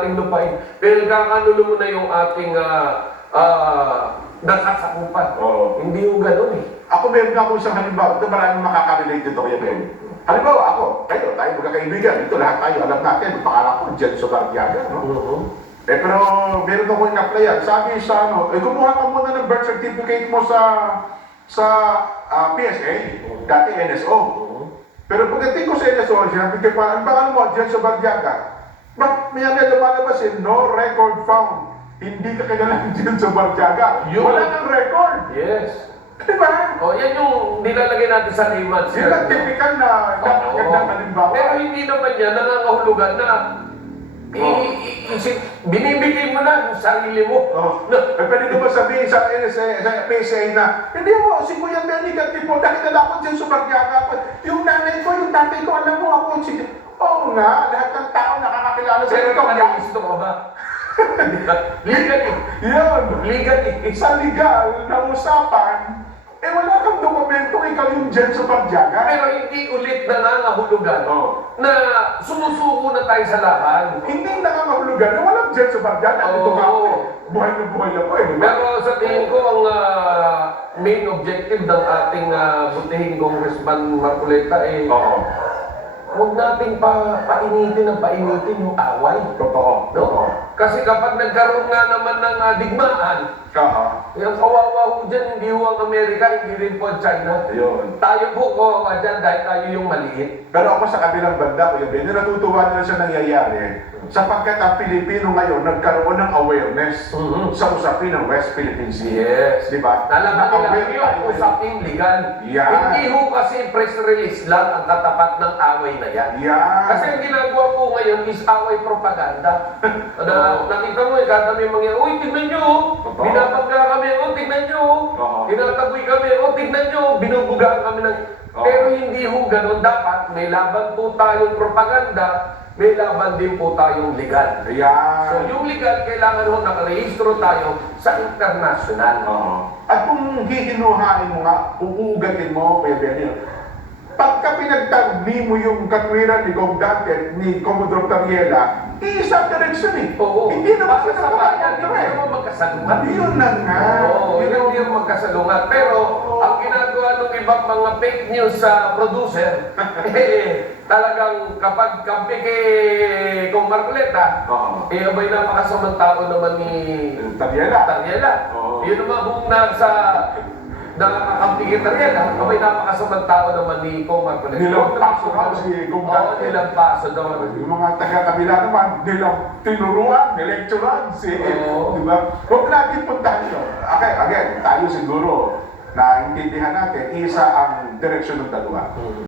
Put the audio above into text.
ating lupain. Pero kakanulo mo na yung ating nakasakupan. Oo. Hindi yung ganun eh. Ako meron nga akong isang halimbawa. Ito maraming makaka-relate dito kaya Ben. Halimbawa ako, tayo magkakaibigan. Ito lahat tayo, alam natin. Pangalan ko, Jenso Barriaga, no? Pero meron ako yung applyan. Sabi sa kumuha ka muna ng birth certificate mo sa PSA, dati NSO. Pero pagdating ko sa NSO, sinabi ko pa, ang pangalan mo, Jenso Barriaga. Ba't may lumalabas no record found. Hindi ka kailangan Jenso Barriaga. Wala kang record. Yes. Diba? O, yan yung nilalagay natin sa layman, sir. Yun ang typical na gandang halimbawa. Pero hindi naman yan nangangahulugan na binibigay mo na yung sarili mo. Pwede naman sabihin sa PSA na, hindi mo, si Kuya Benny Gattipo, dahil na ako dyan sa Barriaga. Yung nanay ko, yung tatay ko, alam mo ako, oo nga, lahat ng tao nakakakilala sa Pero ito. gusto ko ba? Legal eh. Yun. Legal eh. Sa legal na usapan, wala kang dokumento, ikaw yung dyan sa Barriaga. Pero hindi ulit nangangahulugan na sumusuko na tayo sa laban. Hindi nangangahulugan na walang dyan sa Barriaga. Ito nga ako buhay na buhay ako Pero sa tingin ko, ang main objective ng ating butihing Congressman Marcoleta huwag nating painitin yung away. Totoo. No? Kasi kapag nagkaroon nga naman ng digmaan, yung kawawa ho dyan, hindi ho ang Amerika, hindi rin po ang China. Ayun. Tayo po kawawa dyan dahil tayo yung maliit. Pero ako sa kabilang banda, Kuya Ben, natutuwa na siya nangyayari sapagkat ang Pilipino ngayon nagkaroon ng awareness sa usapin ng West Philippine Sea. Yes. Di ba? Nalaman nila yung usaping legal. Yeah. Hindi ho kasi press release lang ang katapat ng away na yan. Yeah. Kasi ang ginagawa po ngayon is away propaganda. Nakita mo, kada may mangyayari, uy, tignan nyo, binabangga kami, tignan nyo, tinataboy kami, tignan nyo, binubugaan kami ng... Pero hindi ho ganun. Dapat may laban po tayong propaganda, may laban din po tayong legal. Yeah. So yung legal, kailangan ho nakarehistro tayo sa international. At kung hihinuhain mo nga, uugatin mo, Kuya Ben, pagka pinagtagni mo yung katwiran ni Gov. Dante, ni Commodore Tariela, isang direksyon eh. Hindi naman Basta sa bayan, hindi naman magkasalungat. Yun na nga. Hindi naman magkasalungat. Pero ang ginagawa ng ibang mga fake news sa producer, talagang kapag kampi kung Marcoleta, abay napakasamang tao naman ni Tariela. Yun naman kung nasa nakakampi kay Tariela, abay napakasamang tao naman ni Kong Marcoleta. Nilang paso ka si Gov. Dante. Nilang paso daw. Yung mga taga-kabila naman, nilang tinuruan, nilecturan, di ba? Huwag natin puntahan yun. Okay, again, tayo siguro na intindihan natin, isa ang direksyon ng dalawa.